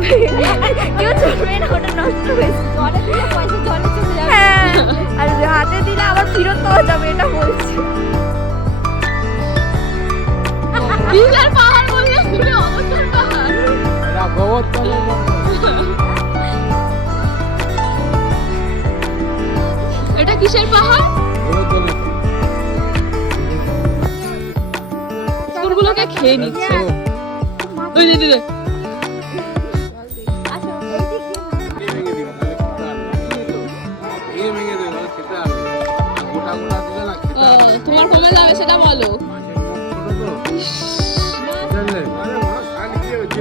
হবে, কেউ চলবে না, ওটা নষ্ট হয়েছে। জলে দিলে পয়সা জলে চলে যাবে। হ্যাঁ, আর হাতে দিলে আবার ফেরত পাওয়া যাবে, এটা বলছি। বিশাল পাহাড় বললে পুরো অবসর পাহাড়। এটা গোবরতলে এটা কিসের পাহাড়? গোবরতলে কুকুরগুলোকে খেয়ে নিচ্ছে। ওই যে দিদি আচ্ছা, এই দিক দিয়ে ভেঙে দিবে তাহলে খেতে আসবে। ভেঙে দেবে তাহলে খেতে আসবে। আর গোটা গোটা দিলে না খেতে আসবে। তোমার কমে যাবে সেটা বলো। মাছের মুখ ছোট তো। বুঝলে? আরে মাছ খালি কি হচ্ছে?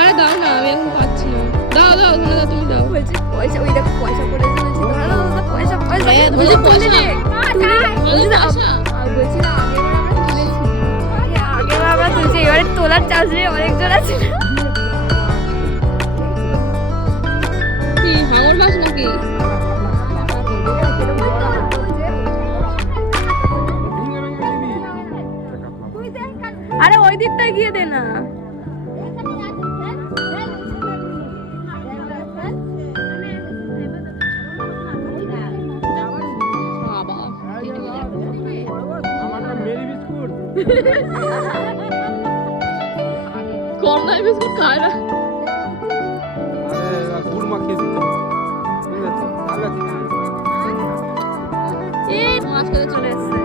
আরে দাও না, আমি এখন পাচ্ছি না। দাও দাও, তুমি দাও, তুমি দাও। বলছি পয়সা, ওই দেখো পয়সা পড়েছে, বলছি দাঁড়াও, দাদা, পয়সা পয়সা হ্যাঁ, বলছি পয়সা। তুলে নে। বলছি না, পয়সা। আর বলছি না, আগেবার আমরা তুলেছি, এবারে তোলার চার্জ নেই, অনেকজন আছে না। কি হাঙর মাছ নাকি? আরে ওই দিকটা গিয়ে দে না। বাবা, আমারটা মেরি বিস্কুট। কম দামি বিস্কুট খায় না। আরে গুড় মাখিয়ে দিতে হবে। ঠিক আছে? তাহলে এই মাছ খেতে চলে এসছে।